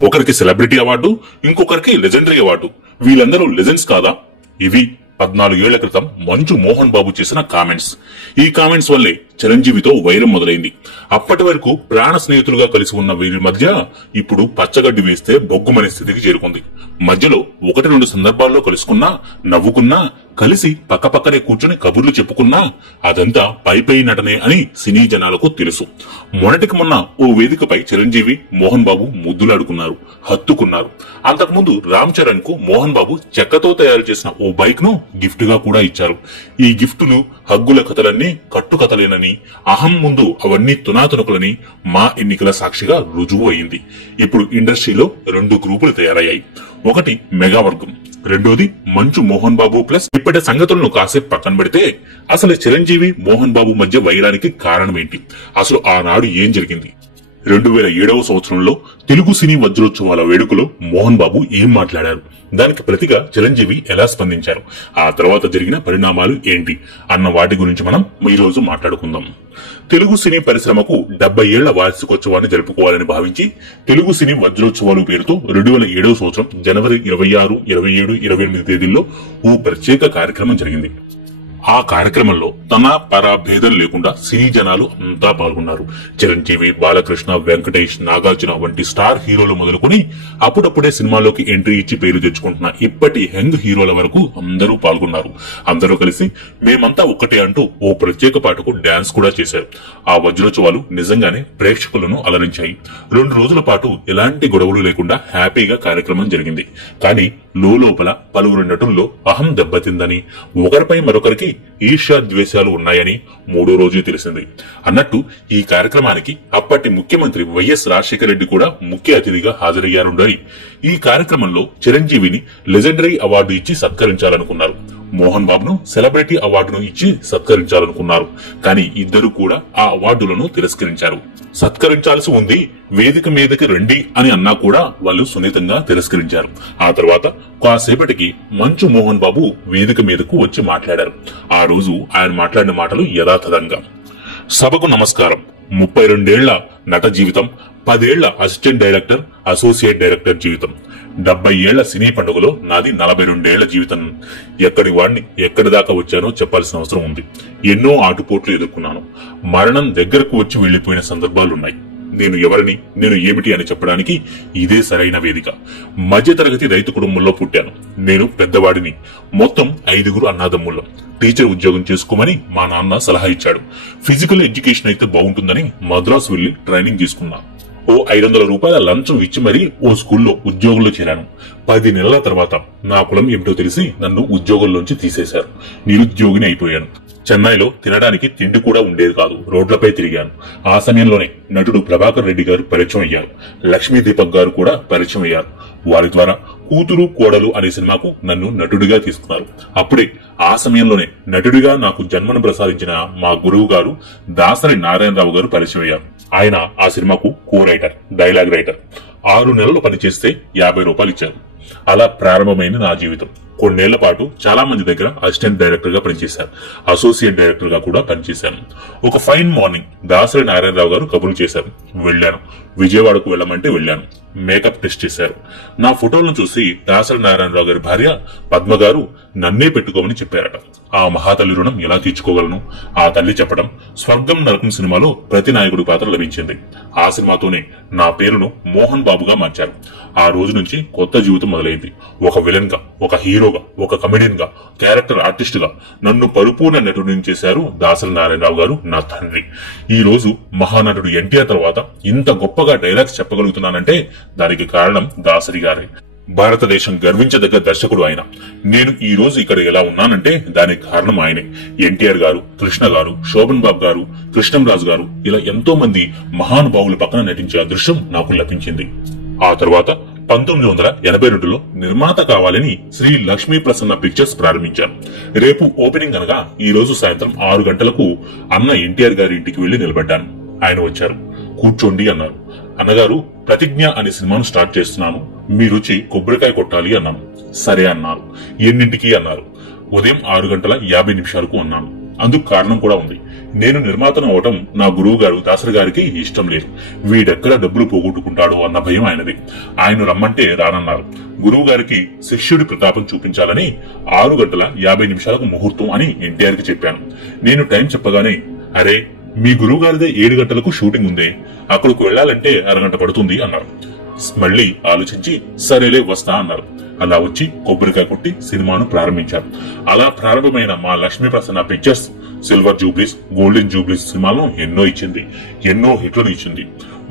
ఒకరికి celebrity award, ఇంకొకరికి legendary award. వీళ్ళందరూ లెజెండ్స్ కాదా? ఇవి 14 ఏళ్ల క్రితం మంచు మోహన్ బాబు చేసిన కామెంట్స్. ఈ కామెంట్స్ వల్లే చిరంజీవితో వైరం మొదలైంది. అప్పటి వరకు ప్రాణ స్నేహితులుగా కలిసి ఉన్న వీరి మధ్య ఇప్పుడు పచ్చగడ్డి వేస్తే బొగ్గుమనే స్థితికి చేరుకుంది. మధ్యలో 1-2 సందర్భాల్లో కలుసుకున్నా, నవ్వుకున్నా, కలిసి పక్కపక్కనే కూర్చుని కబుర్లు చెప్పుకున్నా అదంతా పై నటనే అని సినీ జనాలకు తెలుసు. మొన్నటికి మొన్న ఓ వేదికపై చిరంజీవి, మోహన్ బాబు ముద్దులాడుకున్నారు, హత్తుకున్నారు. అంతకుముందు రామ్ చరణ్ కు మోహన్ బాబు చెక్కతో తయారు చేసిన ఓ బైక్ ను గిఫ్ట్ గా కూడా ఇచ్చారు. ఈ గిఫ్టులు, హగ్గుల కథలన్నీ కట్టుకథలేనని, అహం ముందు అవన్నీ తునాతునకులని మా ఎన్నికల సాక్షిగా రుజువు అయింది. ఇప్పుడు ఇండస్ట్రీలో 2 గ్రూపులు తయారయ్యాయి. ఒకటి మెగా వర్గం, రెండోది మంచు మోహన్ బాబు ప్లస్. ఇప్పటి సంగతులను కాసేపు పక్కన పెడితే అసలు చిరంజీవి, మోహన్ బాబు మధ్య వైరానికి కారణం ఏంటి? అసలు ఆనాడు ఏం జరిగింది? 2007వ సంవత్సరంలో తెలుగు సినీ వజ్రోత్సవాల వేడుకలో మోహన్ బాబు ఏం మాట్లాడారు? దానికి ప్రతిగా చిరంజీవి ఎలా స్పందించారు? ఆ తర్వాత జరిగిన పరిణామాలు ఏంటి అన్న వాటి గురించి మనం ఈ రోజు మాట్లాడుకుందాం. తెలుగు సినీ పరిశ్రమకు 70 ఏళ్ల వార్షికోత్సవాన్ని జరుపుకోవాలని భావించి తెలుగు సినీ వజ్రోత్సవాలు పేరుతో 2007వ సంవత్సరం జనవరి 26, 27, 28 తేదీల్లో ఓ ప్రత్యేక కార్యక్రమం జరిగింది. ఆ కార్యక్రమంలో తన పర భేదం లేకుండా సినీ జనాలు అంతా పాల్గొన్నారు. చిరంజీవి, బాలకృష్ణ, వెంకటేష్, నాగార్జున వంటి స్టార్ హీరోలు మొదలుకొని అప్పుడప్పుడే సినిమాలోకి ఎంట్రీ ఇచ్చి పేరు తెచ్చుకుంటున్న ఇప్పటి యంగ్ హీరోల వరకు అందరూ పాల్గొన్నారు. అందరూ కలిసి మేమంతా ఒక్కటే అంటూ ఓ ప్రత్యేక పాటకు డాన్స్ కూడా చేశారు. ఆ వజ్రోత్సవాలు నిజంగానే ప్రేక్షకులను అలరించాయి. 2 రోజుల పాటు ఎలాంటి గొడవలు లేకుండా హ్యాపీగా కార్యక్రమం జరిగింది. కానీ లోపల పలువురు నటుల్లో అహం దెబ్బతిందని, ఒకరిపై మరొకరికి ఈర్ష్యా ద్వేషాలు ఉన్నాయని 3వ రోజు తెలిసింది. అన్నట్టు ఈ కార్యక్రమానికి అప్పటి ముఖ్యమంత్రి వైఎస్ రాజశేఖర రెడ్డి కూడా ముఖ్య అతిథిగా హాజరయ్యారుండని. ఈ కార్యక్రమంలో చిరంజీవిని లెజెండరీ అవార్డు ఇచ్చి సత్కరించాలనుకున్నారు. మోహన్ బాబును సెలబ్రిటీ అవార్డును ఇచ్చి సత్కరించాలనుకున్నారు. కానీ ఇద్దరు కూడా ఆ అవార్డులను తిరస్కరించారు. సత్కరించాల్సి ఉంది, వేదిక మీదకి రండి అని అన్నా కూడా వాళ్ళు సున్నితంగా తిరస్కరించారు. ఆ తర్వాత కాసేపటికి మంచు మోహన్ బాబు వేదిక మీదకు వచ్చి మాట్లాడారు. ఆ రోజు ఆయన మాట్లాడిన మాటలు యథాతథంగా: సభకు నమస్కారం. 32 ఏళ్ల నట జీవితం, 10 ఏళ్ల అసిస్టెంట్ డైరెక్టర్, అసోసియేట్ డైరెక్టర్ జీవితం, 70 ఏళ్ల సినీ పండుగలో నాది 42 ఏళ్ల జీవితం. ఎక్కడి వాడిని ఎక్కడి దాకా వచ్చానో చెప్పాల్సిన అవసరం ఉంది. ఎన్నో ఆటుపోట్లు ఎదుర్కొన్నాను. మరణం దగ్గరకు వచ్చి వెళ్లిపోయిన సందర్భాలున్నాయి. నేను ఎవరిని, నేను ఏమిటి అని చెప్పడానికి ఇదే సరైన వేదిక. మధ్యతరగతి రైతు కుటుంబంలో పుట్టాను. నేను పెద్దవాడిని. మొత్తం 5గురు అన్నాదమ్ముళ్ళం. టీచర్ ఉద్యోగం చేసుకోమని మా నాన్న సలహా ఇచ్చాడు. ఫిజికల్ ఎడ్యుకేషన్ అయితే బాగుంటుందని మద్రాసు వెళ్లి ట్రైనింగ్ తీసుకున్నా. ఓ 500 రూపాయల లంచం ఇచ్చి మరీ ఓ స్కూల్లో ఉద్యోగంలో చేరాను. 10 నెలల తర్వాత నా కులం ఏమిటో తెలిసి నన్ను ఉద్యోగంలోంచి తీసేశారు. నిరుద్యోగిని అయిపోయాను. చెన్నైలో తినడానికి తిండి కూడా ఉండేది కాదు. రోడ్లపై తిరిగాను. ఆ సమయంలోనే నటుడు ప్రభాకర్ రెడ్డి గారు పరిచయం అయ్యారు. లక్ష్మీ దీపక్ గారు కూడా పరిచయం అయ్యారు. వారి ద్వారా కూతురు కోడలు అనే సినిమాకు నన్ను నటుడిగా తీసుకున్నారు. అప్పుడే ఆ సమయంలోనే నటుడిగా నాకు జన్మను ప్రసాదించిన మా గురువు గారు దాసరి నారాయణరావు గారు పరిచయం అయ్యారు. ఆయన ఆ సినిమాకు కో రైటర్, డైలాగ్ రైటర్. 6 నెలలు పనిచేస్తే 50 రూపాయలు ఇచ్చారు. అలా ప్రారంభమైన నా జీవితం. కొన్నేళ్ల పాటు చాలా మంది దగ్గర అసిస్టెంట్ డైరెక్టర్ గా పనిచేశాను. అసోసియేట్ డైరెక్టర్ గా కూడా పనిచేశాను. ఒక ఫైన్ మార్నింగ్ దాసరి నారాయణరావు గారు కబుర్లు చేశారు. వెళ్లాను. విజయవాడకు వెళ్లమంటే వెళ్లాను. మేకప్ టెస్ట్ చేశారు. నా ఫోటోలను చూసి దాసరి నారాయణరావు గారి భార్య పద్మ గారు నన్నే పెట్టుకోమని చెప్పారట. ఆ మహాతల్లి రుణం ఎలా తీర్చుకోగలను? ఆ తల్లి చెప్పడం స్వర్గం నరకం సినిమాలో ప్రతి నాయకుడి పాత్ర లభించింది. ఆ సినిమాతోనే నా పేరును మోహన్ బాబుగా మార్చారు. ఆ రోజు నుంచి కొత్త జీవితం మొదలైంది. ఒక విలన్ గా, ఒక హీరోగా, ఒక కమెడియన్ గా, క్యారెక్టర్ ఆర్టిస్ట్ గా నన్ను పరిపూర్ణ నటుడిని చేశారు దాసరి నారాయణరావు గారు, నా తండ్రి. ఈ రోజు మహానటుడు ఎన్టీఆర్ తర్వాత ఇంత గొప్పగా డైలాగ్స్ చెప్పగలుగుతున్నానంటే దానికి కారణం దాసరి గారే. భారతదేశం గర్వించదగ్గ దర్శకుడు ఆయన. నేను ఈ రోజు ఇక్కడ ఎలా ఉన్నానంటే దానికి కారణం ఆయనే. ఎన్టీఆర్ గారు, కృష్ణ గారు, శోభన్ బాబు గారు, కృష్ణంరాజు గారు, ఇలా ఎంతో మంది మహానుభావుల పక్కన నటించే అదృష్టం నాకు లభించింది. ఆ తర్వాత 1982లో నిర్మాత కావాలని శ్రీ లక్ష్మీ ప్రసన్న పిక్చర్స్ ప్రారంభించాను. రేపు ఓపెనింగ్ అనగా ఈ రోజు సాయంత్రం 6 గంటలకు అన్న ఎన్టీఆర్ గారి ఇంటికి వెళ్లి నిలబడ్డాను. ఆయన వచ్చారు. కూర్చోండి అన్నారు. అన్నగారు, ప్రతిజ్ఞ అనే సినిమాను స్టార్ట్ చేస్తున్నాను, మీరొచ్చి కొబ్బరికాయ కొట్టాలి అన్నాను. సరే అన్నారు. ఎన్నింటికి అన్నారు. ఉదయం 6:50 అన్నాను. అందుకు కారణం కూడా ఉంది. నేను నిర్మాతను అవటం నా గురువు గారు దాసరి గారికి ఇష్టం లేదు. వీడెక్కడ డబ్బులు పోగొట్టుకుంటాడు అన్న భయం ఆయనది. ఆయన రమ్మంటే రానన్నారు. గురువు గారికి శిష్యుడి ప్రతాపం చూపించాలని 6:50 ముహూర్తం అని ఎన్టీఆర్ కి చెప్పాను. నేను టైం చెప్పగానే, అరే మీ గురువు గారిదే 7 గంటలకు షూటింగ్ ఉందే, అక్కడికి వెళ్లాలంటే అరగంట పడుతుంది అన్నారు. మళ్లీ ఆలోచించి సరేలే వస్తా అన్నారు. అలా వచ్చి కొబ్బరికాయ కొట్టి సినిమాను ప్రారంభించారు. అలా ప్రారంభమైన మా లక్ష్మీ ప్రసన్న పిక్చర్స్ సిల్వర్ జూబ్లీస్, గోల్డెన్ జూబ్లీస్ సినిమాలను ఎన్నో ఇచ్చింది. ఎన్నో హిట్లను ఇచ్చింది.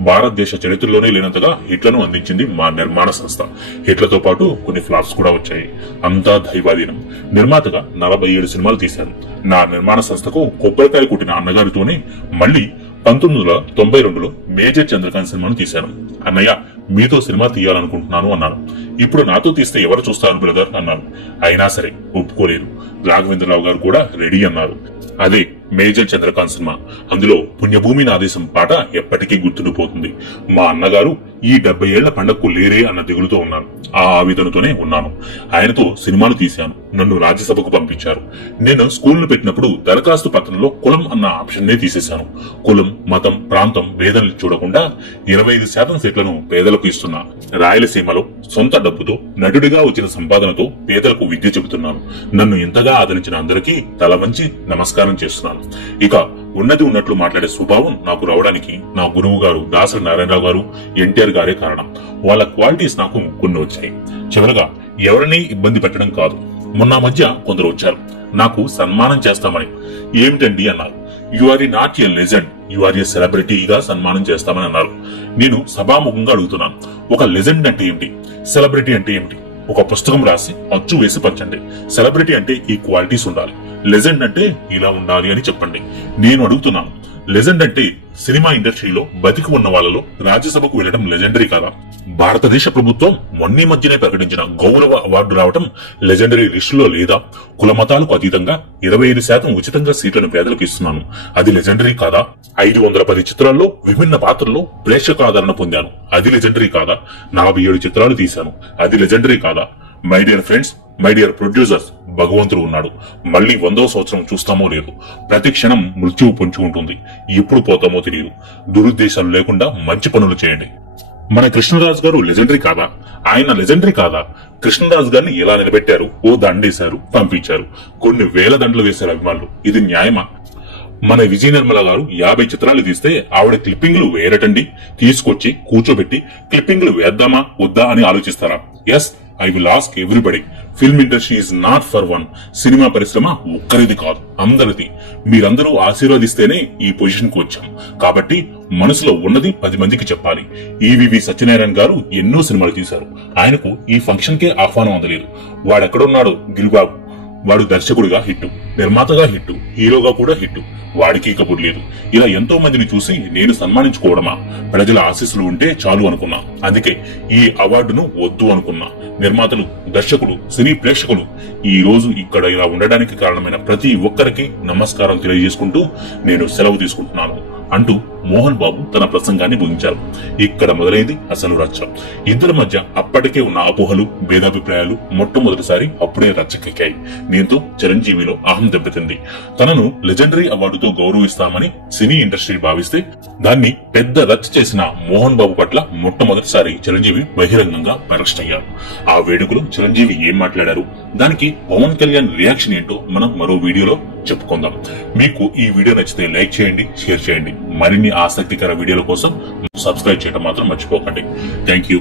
భారతదేశ చరిత్రలోనే లేనంతగా హిట్లను అందించింది మా నిర్మాణ సంస్థ. హిట్లతో పాటు కొన్ని ఫ్లాప్స్ కూడా వచ్చాయి. అంతా దైవాధీనం. నిర్మాతగా 47 సినిమాలు తీశాను. నా నిర్మాణ సంస్థకు కొబ్బరికాయ కొట్టిన అన్నగారితోనే మళ్లీ 1992లో మేజర్ చంద్రకాంత్ సినిమాను తీశాను. అన్నయ్య మీతో సినిమా తీయాలనుకుంటున్నాను అన్నాను. ఇప్పుడు నాతో తీస్తే ఎవరు చూస్తారు బ్రదర్ అన్నారు. అయినా సరే ఒప్పుకోలేదు. రాఘవేంద్రరావు గారు కూడా రెడీ అన్నారు. అదే మేజర్ చంద్రకాంత్ సినిమా. అందులో పుణ్యభూమి నాదేశం పాట ఎప్పటికీ గుర్తుండిపోతుంది. మా అన్నగారు ఈ 70 ఏళ్ల పండగకు లేరే అన్న దిగులుతో ఉన్నారు. ఆ ఆవేదనతోనే ఉన్నాను. ఆయనతో సినిమాలు తీశాను. నన్ను రాజ్యసభకు పంపించారు. నేను స్కూల్ను పెట్టినప్పుడు దరఖాస్తు పత్రంలో కులం అన్న ఆప్షన్ నే తీసేశాను. కులం, మతం, ప్రాంతం భేదం చూడకుండా 25% సీట్లను పేదలకు ఇస్తున్నా. రాయలసీమలో సొంత డబ్బుతో నటుడిగా వచ్చిన సంపాదనతో పేదలకు విద్య చెబుతున్నాను. నన్ను ఇంతగా ఆదరించిన అందరికీ తల వంచి నమస్కారం చేస్తున్నాను. ఇక ఉన్నది ఉన్నట్లు మాట్లాడే స్వభావం నాకు రావడానికి నా గురువు గారు దాసరి నారాయణరావు గారు, ఎన్టీఆర్ గారే కారణం. వాళ్ళ క్వాలిటీస్ నాకు కొన్ని వచ్చాయి. చివరగా ఎవరిని ఇబ్బంది పెట్టడం కాదు. మొన్న మధ్య కొందరు వచ్చారు నాకు సన్మానం చేస్తామని. ఏమిటండి అన్నారు. You are not a legend, you are a సెలబ్రిటీగా సన్మానం చేస్తామని అన్నారు. నేను సభాముఖంగా అడుగుతున్నాను, ఒక లెజెండ్ అంటే ఏమిటి, సెలబ్రిటీ అంటే ఏమిటి? ఒక పుస్తకం రాసి అచ్చు వేసి పంచండి. సెలబ్రిటీ అంటే ఈ క్వాలిటీస్ ఉండాలి, లెజెండ్ అంటే ఇలా ఉండాలి అని చెప్పండి. నేను అడుగుతున్నాను, లెజెండ్ అంటే సినిమా ఇండస్ట్రీలో బతికి ఉన్న వాళ్ళలో రాజ్యసభకు వెళ్లడం లెజెండరీ కాదా? భారతదేశ ప్రభుత్వం మొన్నీ మధ్యనే ప్రకటించిన గౌరవ అవార్డు రావటం లెజెండరీ లిస్టులో లేదా? కులమతాలకు అతీతంగా 25% ఉచితంగా సీట్లను పేదలకు ఇస్తున్నాను. అది లెజెండరీ కాదా? 510 చిత్రాల్లో విభిన్న పాత్రల్లో ప్రేక్షకాదరణ పొందాను. అది లెజెండరీ కాదా? 47 చిత్రాలు తీశాను. అది లెజెండరీ కాదా? My dear friends, my dear producers, భగవంతుడు ఉన్నాడు. మళ్లీ 100వ సంవత్సరం చూస్తామో లేదు. ప్రతి క్షణం మృత్యువు పొంచి ఉంటుంది. ఎప్పుడు పోతామో తెలియదు. దురుద్దేశాలు లేకుండా మంచి పనులు చేయండి. మన కృష్ణరాజు గారు లెజెండరీ కాదా? ఆయన లెజెండరీ కాదా? కృష్ణరాజు గారిని ఎలా నిలబెట్టారు? ఓ దండేశారు, పంపించారు. కొన్ని వేల దండలు వేశారు అభిమానులు. ఇది న్యాయమా? మన విజయ నిర్మల గారు 50 చిత్రాలు తీస్తే ఆవిడ క్లిప్పింగ్లు వేయరటండి. తీసుకొచ్చి కూర్చోబెట్టి క్లిప్పింగ్లు వేద్దామా వద్దా అని ఆలోచిస్తారా? Yes, I will ask everybody. Film industry is not for one. Cinema పరిశ్రమ ఒక్కరిది కాదు, అందరిది. మీరందరూ ఆశీర్వదిస్తేనే ఈ పొజిషన్ కు వచ్చాం. కాబట్టి మనసులో ఉన్నది 10 మందికి చెప్పాలి. ఈవీవి సత్యనారాయణ గారు ఎన్నో సినిమాలు తీశారు. ఆయనకు ఈ ఫంక్షన్ కే ఆహ్వానం అందలేదు. వాడెక్కడున్నాడు? గిల్బాబు. వాడు దర్శకుడిగా హిట్టు, నిర్మాతగా హిట్టు, హీరోగా కూడా హిట్టు. వాడికి కబుర్ లేదు. ఇలా ఎంతో మందిని చూసి నేను సన్మానించుకోవడమా? ప్రజల ఆశీస్సులు ఉంటే చాలు అనుకున్నా. అందుకే ఈ అవార్డును వద్దు అనుకున్నా. నిర్మాతలు, దర్శకులు, సినీ ప్రేక్షకులు ఈ రోజు ఇక్కడ ఇలా ఉండడానికి కారణమైన ప్రతి ఒక్కరికి నమస్కారం తెలియజేసుకుంటూ నేను సెలవు తీసుకుంటున్నాను అంటూ మోహన్ బాబు తన ప్రసంగాన్ని ముగించారు. ఇక్కడ మొదలైంది అసలు రచ్చ. ఇద్దరి మధ్య అప్పటికే ఉన్న అపోహలు, భేదాభిప్రాయాలు మొట్టమొదటిసారి అప్పుడే రచ్చకెక్కాయి. దీంతో చిరంజీవిలో అహం దెబ్బతింది. తనను లెజెండరీ అవార్డుతో గౌరవిస్తామని సినీ ఇండస్ట్రీ భావిస్తే దాన్ని పెద్ద రచ్చ చేసిన మోహన్ బాబు పట్ల మొట్టమొదటిసారి చిరంజీవి బహిరంగంగా అరెస్ట్ అయ్యారు. ఆ వేడుకలో చిరంజీవి ఏం మాట్లాడారు, దానికి పవన్ కళ్యాణ్ రియాక్షన్ ఏంటో మనం మరో వీడియోలో చెప్పుకుందాం. మీకు ఈ వీడియో నచ్చితే లైక్ చేయండి, షేర్ చేయండి. మరిన్ని ఆసక్తికర వీడియోల కోసం సబ్స్క్రైబ్ చేయడం మాత్రం మర్చిపోకండి. Thank you.